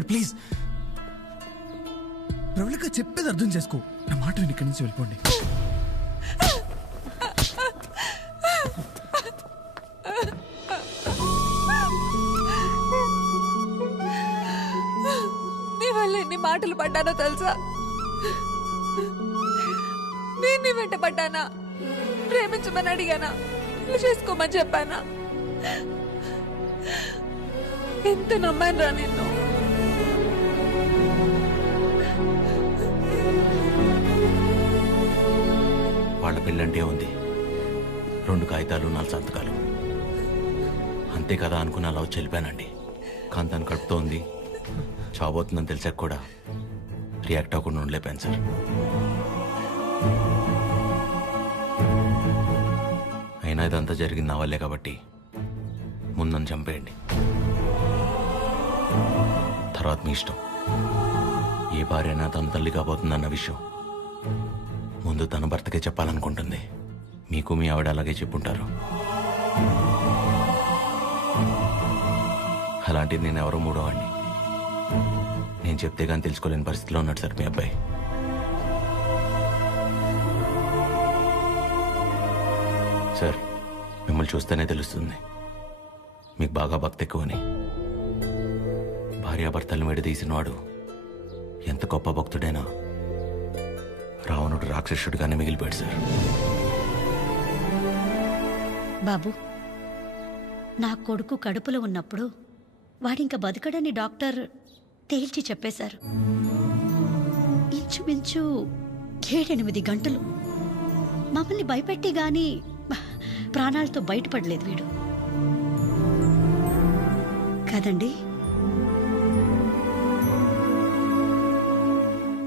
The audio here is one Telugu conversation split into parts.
మాట్లాడు ప్లీజ్. ప్రవళిక చెప్పేది అర్థం చేసుకో. నా మాట విని ఇక్కడి నుంచి వెళ్ళిపోండి. నీ వల్ల ఎన్ని మాటలు పడ్డానో తెలుసా? నేను నీ వెంట పడ్డానా? ప్రేమించమని అడిగానా? పెళ్లి చేసుకోమని చెప్పానా? ఎంత నమ్మాను రా నిన్ను. వాళ్ళ పెళ్ళంటే ఉంది, 2 కాగితాలు 4 సంతకాలు అంతే కదా అనుకుని అలా వచ్చి వెళ్ళిపోయానండి. కానీ తను కడుపుతో ఉంది, చావబోతుందని తెలిసాక కూడా రియాక్ట్ అవ్వకుండా ఉండలేపాను సార్. అయినా ఇదంతా జరిగింది నా వల్లే కాబట్టి ముందు నన్ను చంపేయండి, తర్వాత మీ ఇష్టం. ఏ భార్య అయినా తన తల్లి కాబోతుందన్న విషయం ముందు తన భర్తకే చెప్పాలనుకుంటుంది. మీకు మీ ఆవిడ అలాగే చెప్పుంటారు. అలాంటిది నేను ఎవరో మూడోవాడిని. నేను చెప్తే కానీ తెలుసుకోలేని పరిస్థితిలో ఉన్నాడు సార్ మీ అబ్బాయి. సార్, మిమ్మల్ని చూస్తేనే తెలుస్తుంది మీకు బాగా భక్తి ఎక్కువని. భార్యాభర్తలను విడదీసినవాడు ఎంత గొప్ప భక్తుడైనా రావణుడు రాక్షసుడిగానే మిగిలిపోయాడు సార్. బాబు, నా కొడుకు కడుపులో ఉన్నప్పుడు వాడింక బతకడని డాక్టర్ తేల్చి చెప్పేశారు. ఇంచుమించు 7-8 గంటలు మమ్మల్ని భయపెట్టి గాని ప్రాణాలతో బయటపడలేదు వీడు కదండి.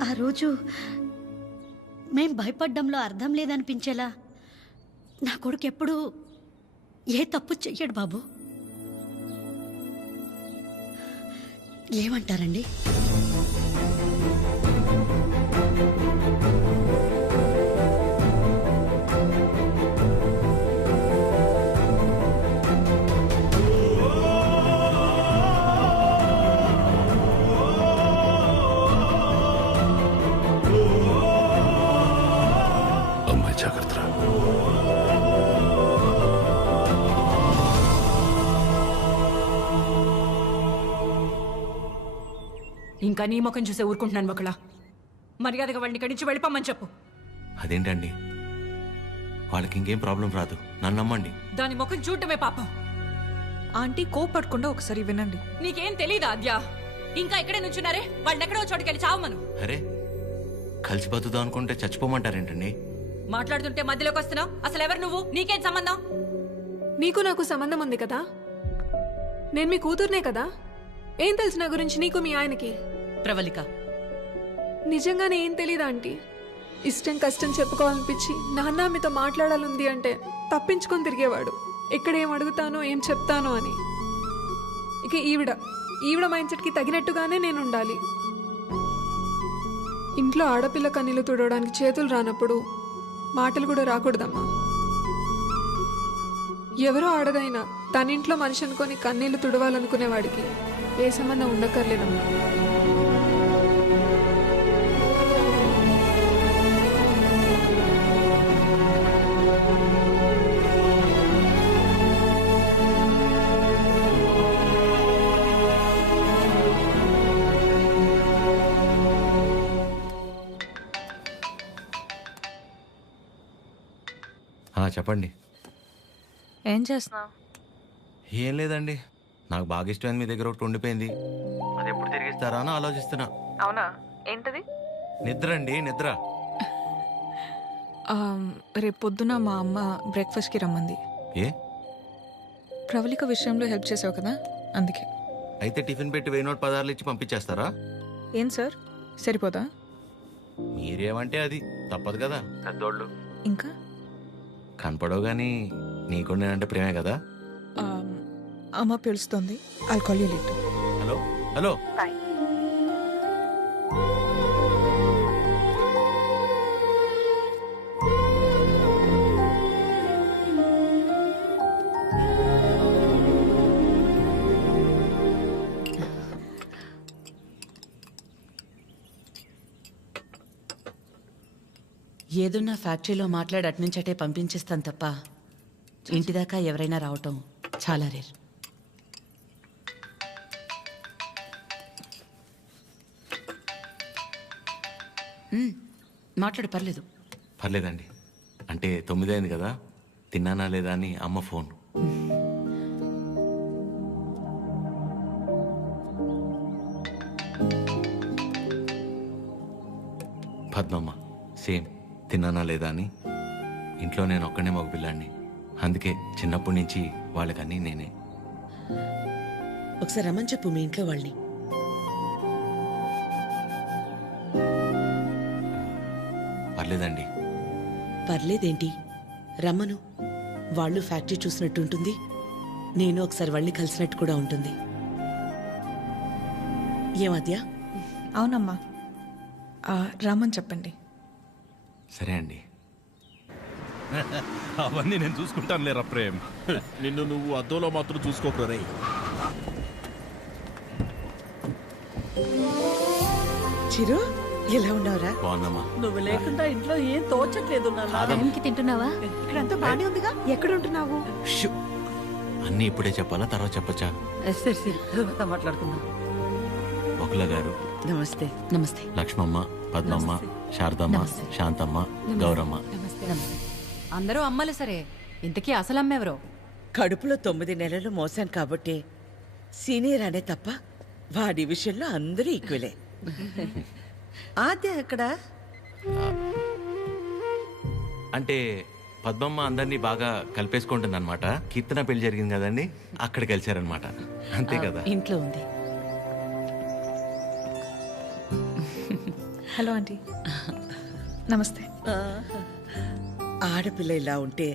ఆ రోజు మేం భయపడ్డంలో అర్థం లేదనిపించేలా నా కొడుకు ఎప్పుడూ ఏ తప్పు చెయ్యడు బాబు. ఏమంటారండి? అమ్మాయి జాగ్రత్త. ఇంకా నీ ముఖం చూసే ఊరుకుంటున్నాను ఒకళ్ళ. మర్యాదగా వాళ్ళని ఇక్కడి నుంచి వెళ్ళిపోమని చెప్పు. అదేంటండి, వాళ్ళకి ఇంకేం ప్రాబ్లం రాదు, నన్ను నమ్మండి. దాని ముఖం చూడటమే పాపం. ఆంటీ కోపడకుండా ఒకసారి వినండి. నీకేం తెలీదా అద్యా? ఇంకా ఇక్కడే నుంచున్నారే, వాళ్ళని ఎక్కడో చోటుకెళ్ళి చావమను. అరే, కలిసి బతుకుదాం అనుకుంటే చచ్చిపోమంటారేంటండి? మాట్లాడుతుంటే మధ్యలోకి వస్తున్నావు. అసలు ఎవరు నువ్వు? నీకేం సంబంధం? నీకు నాకు సంబంధం ఉంది కదా. నేను మీ కూతుర్నే కదా. ఏం తెలుసు నా గురించి నీకు మీ ఆయనకి? ప్రవళిక, నిజంగానే ఏం తెలీదా ఆంటీ? ఇష్టం కష్టం చెప్పుకోవాలనిపించి నాన్న మీతో మాట్లాడాలంది అంటే తప్పించుకొని తిరిగేవాడు. ఎక్కడ ఏం అడుగుతానో ఏం చెప్తానో అని. ఇక ఈవిడ మైండ్ సెట్కి తగినట్టుగానే నేను ఉండాలి. ఇంట్లో ఆడపిల్ల కన్నీళ్లు తుడవడానికి చేతులు రానప్పుడు మాటలు కూడా రాకూడదమ్మా. ఎవరో ఆడదైనా తన ఇంట్లో మనిషి అనుకొని కన్నీళ్లు తుడవాలనుకునేవాడికి ఏ సంబంధం ఉండక్కర్లేదమ్మా. చెప్పండి. ఏం చేస్తున్నావు? ఏం లేదండి, నాకు బాగా ఇష్టమైంది మీ దగ్గర ఒకటి ఉండిపోయింది. అది ఎప్పుడు తిరిగిస్తారా అని ఆలోచిస్తున్నా. అవునా? ఏంటది? నిద్ర అండి, నిద్ర. రేపు పొద్దున మా అమ్మ బ్రేక్ఫాస్ట్కి రమ్మంది. ఏ? ప్రవళిక విషయంలో హెల్ప్ చేసావు కదా, అందుకే. అయితే టిఫిన్ పెట్టి 1000 నోట్ 16 ఇచ్చి పంపించేస్తారా? ఏం సార్, సరిపోదా? మీరేమంటే అది తప్పదు కదా, పెద్దోళ్ళు. ఇంకా కనపడవు కానీ నీకు నేనంటే ప్రేమే కదా. అమ్మ పిలుస్తుంది. I'll call you later. Hello hello. ఏదున్నా ఫ్యాక్టరీలో మాట్లాడి అట్నుంచటే పంపించేస్తాను తప్ప ఇంటిదాకా ఎవరైనా రావటం చాలా రేర్. మాట్లాడు, పర్లేదు. పర్లేదండి. అంటే 9 అయింది కదా, తిన్నానా లేదా అని అమ్మ ఫోన్. పద్మమ్మ సేమ్ తిన్నానా లేదా అని. ఇంట్లో నేను ఒక్కనే మగ పిల్లాడిని, అందుకే చిన్నప్పటి నుంచి వాళ్ళకన్నీ నేనే. ఒకసారి రమ్మని చెప్పు మీ ఇంట్లో వాళ్ళని. పర్లేదండి. పర్లేదేంటి, రమ్మను. వాళ్ళు ఫ్యాక్టరీ చూసినట్టు ఉంటుంది, నేను ఒకసారి వాళ్ళని కలిసినట్టు కూడా ఉంటుంది. ఏమద్యా? అవునమ్మా, రామని చెప్పండి. సరే అండి. అవన్నీ నేను చూసుకుంటాను లేరా ప్రేమ్. నిన్ను నువ్వు అద్దంలో మాత్రం చూసుకోకరా రే. చిరు, ఎలా ఉన్నావురా? బాగున్నామా? నువ్వు లేకుండా ఇంట్లో ఏం తోచట్లేదు. టైంకి తింటున్నావా? ఇక్కడంతా బానే ఉందిగా. ఎక్కడ ఉంటున్నావు? షూ. అన్నీ ఇప్పుడే చెప్పాలా, తర్వాత చెప్పచ్చా? సరే సరే, తర్వాత మాట్లాడుకుందాం. బకుల గారు, నమస్తే. నమస్తే. లక్ష్మమ్మ, పద్మమ్మ, శారదమ్మ, శాంతమ్మ, గౌరమ్మ. అందరూ అమ్మలు సరే, ఇంతకీ అసలు అమ్మెవరో? కడుపులో 9 నెలలు మోసాను కాబట్టి సీనియర్ అనే తప్ప వాడి విషయంలో అందరూ ఈక్వలే. ఆద్య ఎక్కడ? అంటే పద్మమ్మ అందరినీ బాగా కలిపేసుకుంటుంది అనమాట. కీర్తన పెళ్లి జరిగింది కదండి, అక్కడ కలిశారనమాట. అంతే కదా? ఇంట్లో ఉంది. Hello aunty. నమస్తే. ఆడపిల్ల ఇలా ఉంటే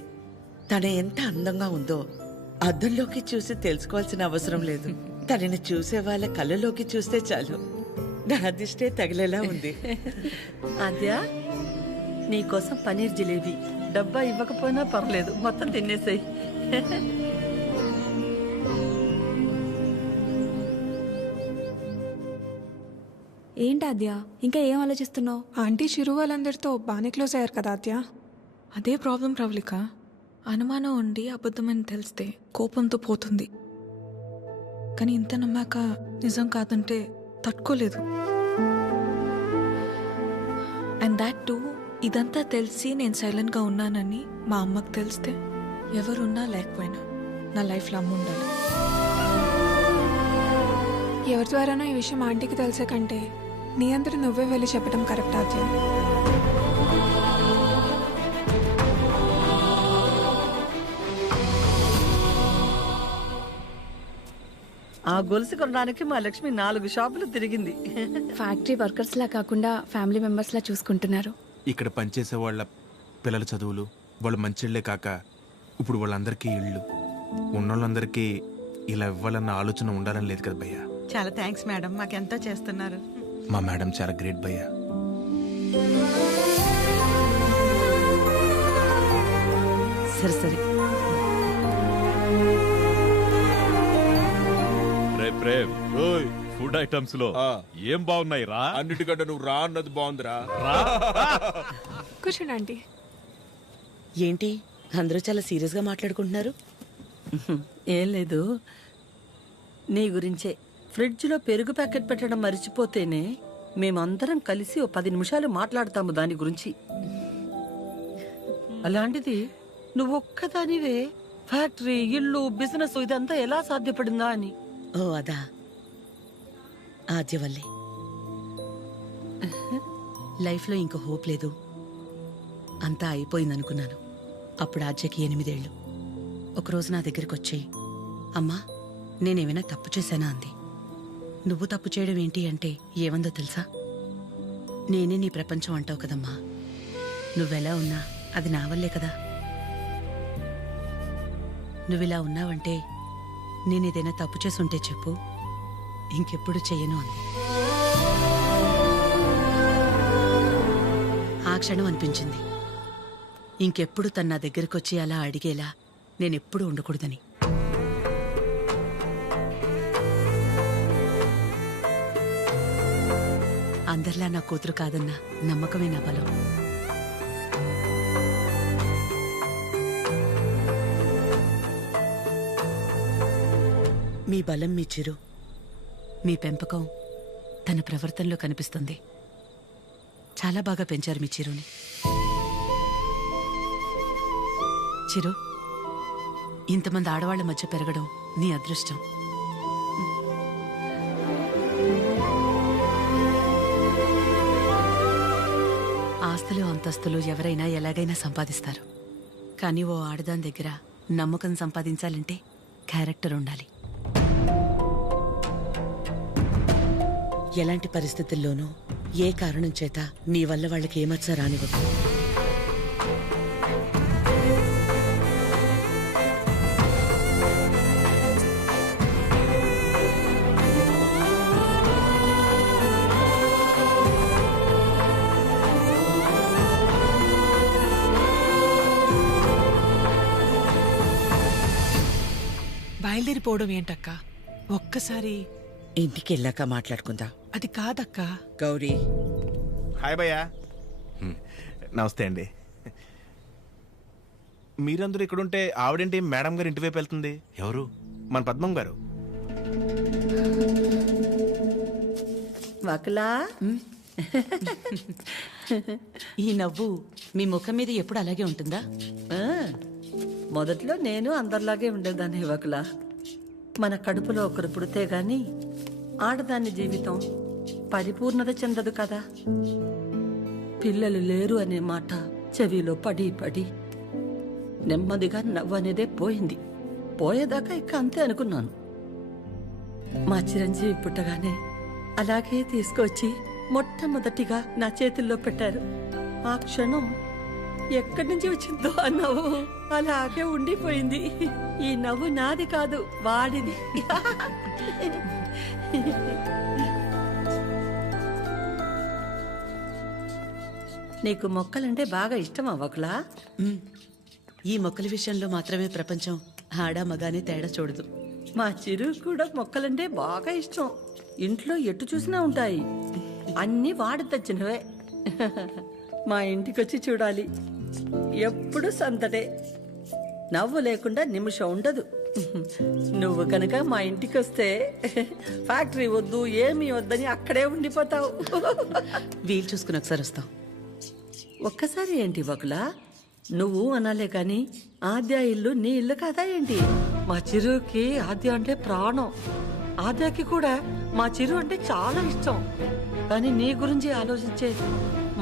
తన ఎంత అందంగా ఉందో అద్దంలోకి చూసి తెలుసుకోవాల్సిన అవసరం లేదు. తనని చూసే వాళ్ళ కళ్ళలోకి చూస్తే చాలు. నా దిష్టే తగిలేలా ఉంది. అద్యా, నీకోసం పనీర్ జిలేబీ. డబ్బా ఇవ్వకపోయినా పర్లేదు, మొత్తం తినేసాయి. ఏంటి ఆద్య, ఇంకా ఏం ఆలోచిస్తున్నావు? ఆంటీ చిరు వాళ్ళందరితో బాగానే క్లోజ్ అయ్యారు కదా ఆద్య. అదే ప్రాబ్లం ప్రవళిక. అనుమానం ఉండి అబద్ధమని తెలిస్తే కోపంతో పోతుంది, కానీ ఇంత నమ్మాక నిజం కాదంటే తట్టుకోలేదు. అండ్ దాట్ టూ, ఇదంతా తెలిసి నేను సైలెంట్గా ఉన్నానని మా అమ్మకు తెలిస్తే ఎవరున్నా లేకపోయినా నా లైఫ్లో అమ్మ ఉండాలి. ఎవరి ద్వారానో ఈ విషయం ఆంటీకి తెలిసే కంటే నీ అందరూ నువ్వే వెళ్ళి చెప్పడం కరెక్ట్ ఆద్య. ఆ గొలుసు కొనడానికి మా లక్ష్మి 4 షాపులు తిరిగింది. ఫ్యాక్టరీ వర్కర్స్ లా కాకుండా ఫ్యామిలీ మెంబర్స్ లా చూసుకుంటున్నారు. ఇక్కడ పనిచేసే వాళ్ళ పిల్లల చదువులు, వాళ్ళు మంచిళ్లే కాక ఇప్పుడు వాళ్ళందరికీ ఇళ్ళు ఉన్నోళ్ళందరికీ ఇలా ఇవ్వాలన్న ఆలోచన ఉండాలని లేదు కదా భయ్యా. చాలా థ్యాంక్స్ మేడం, మాకెంతో చేస్తున్నారు. మా మేడం చాలా గ్రేట్ భయ్యా. సరే సరే. రే ప్రేమ్, ఫుడ్ ఐటమ్స్ లో ఏం బాగున్నాయి రా? అన్నిటికంటే నువ్వు రా అన్నది బాగుందిరా. కూర్చోండి ఆంటీ. ఏంటి అందరూ చాలా సీరియస్గా మాట్లాడుకుంటున్నారు? ఏం లేదు, నీ గురించే. ఫ్రిడ్జ్లో పెరుగు ప్యాకెట్ పెట్టడం మర్చిపోతేనే మేమందరం కలిసి ఓ 10 నిమిషాలు మాట్లాడతాము దాని గురించి. అలాంటిది నువ్వు ఒక్కదానివే ఫ్యాక్టరీ, ఇల్లు, బిజినెస్ ఇదంతా ఎలా సాధ్యపడిందా అని. ఓ అదా, ఆద్య వల్లే. లైఫ్లో ఇంక హోప్ లేదు, అంతా అయిపోయిందనుకున్నాను. అప్పుడు ఆద్యకి 8 ఏళ్ళు. ఒకరోజు నా దగ్గరికి వచ్చి, అమ్మా నేనేమైనా తప్పు చేశానా అంది. నువ్వు తప్పు చేయడం ఏంటి అంటే ఏమందో తెలుసా? నేనే నీ ప్రపంచం అంటావు కదమ్మా, నువ్వెలా ఉన్నా అది నా వల్లే కదా. నువ్విలా ఉన్నావంటే నేనేదైనా తప్పు చేసుంటే చెప్పు, ఇంకెప్పుడు చెయ్యను అంది. ఆ క్షణం అనిపించింది ఇంకెప్పుడు తన నా దగ్గరికి వచ్చి అలా అడిగేలా నేనెప్పుడు ఉండకూడదని. అందరిలా నా కూతురు కాదన్న నమ్మకమే నా బలం. మీ బలం మీ చిరు, మీ పెంపకం తన ప్రవర్తనలో కనిపిస్తుంది. చాలా బాగా పెంచారు మీ చిరుని. చిరు, ఇంతమంది ఆడవాళ్ల మధ్య పెరగడం నీ అదృష్టం. ఆస్తులు అంతస్తులు ఎవరైనా ఎలాగైనా సంపాదిస్తారు, కానీ ఓ ఆడదాని దగ్గర నమ్మకం సంపాదించాలంటే క్యారెక్టర్ ఉండాలి. ఎలాంటి పరిస్థితుల్లోనూ ఏ కారణం చేత నీ వల్ల వాళ్ళకి ఏమచ్చ రానివ్వదు. బయలుదేరిపోవడం ఏంటక్క? ఒక్కసారి ఇంటికి వెళ్ళాక మాట్లాడుకుందాం. అది కాదక్క. గౌరీ, హాయ్ భయ్యా. నమస్తే అండి. మీరందరూ ఇక్కడుంటే ఆవిడేంటి మేడం గారు ఇంటి వైపు వెళ్తుంది? ఎవరు? మన పద్మం గారు. వకలా, ఈ నవ్వు మీ ముఖం మీద ఎప్పుడు అలాగే ఉంటుందా? మొదట్లో నేను అందరిలాగే ఉండేదాన్ని వకలా. మన కడుపులో ఒకరు పుడితే గాని ఆడదాని జీవితం పరిపూర్ణత చెందదు కదా. పిల్లలు లేరు అనే మాట చెవిలో పడి పడి నెమ్మదిగా నవ్వు అనేదే పోయింది. పోయేదాకా ఇక అంతే అనుకున్నాను. మా చిరంజీవి పుట్టగానే అలాగే తీసుకొచ్చి మొట్టమొదటిగా నా చేతుల్లో పెట్టారు. ఆ క్షణం ఎక్కడి నుంచి వచ్చిందో ఆ నవ్వు అలాగే ఉండిపోయింది. ఈ నవ్వు నాది కాదు, వాడిది. నీకు మొక్కలంటే బాగా ఇష్టమా వకలా? ఈ మొక్కల విషయంలో మాత్రమే ప్రపంచం ఆడా మగానే తేడా చూడదు. మా చిరు కూడా మొక్కలంటే బాగా ఇష్టం. ఇంట్లో ఎటు చూసినా ఉంటాయి. అన్నీ వాడి తెచ్చినవే. మా ఇంటికొచ్చి చూడాలి. ఎప్పుడు సందడే, నవ్వు లేకుండా నిమిషం ఉండదు. నువ్వు కనుక మా ఇంటికి వస్తే ఫ్యాక్టరీ వద్దు ఏమీ వద్దని అక్కడే ఉండిపోతావు. వీలు చూసుకుని ఒకసారి వస్తాం. ఒక్కసారి ఏంటి వకులా, నువ్వు అనాలే కాని ఆద్య ఇల్లు నీ ఇల్లు కాదా ఏంటి? మా చిరుకి ఆద్య అంటే ప్రాణం. ఆద్యకి కూడా మా చిరు అంటే చాలా ఇష్టం. కానీ నీ గురించి ఆలోచించే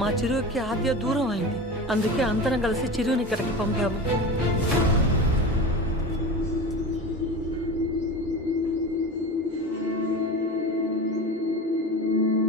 మా చిరుకి ఆద్య దూరం అయింది. అందుకే అందరం కలిసి చిరుని ఇక్కడికి పంపాము.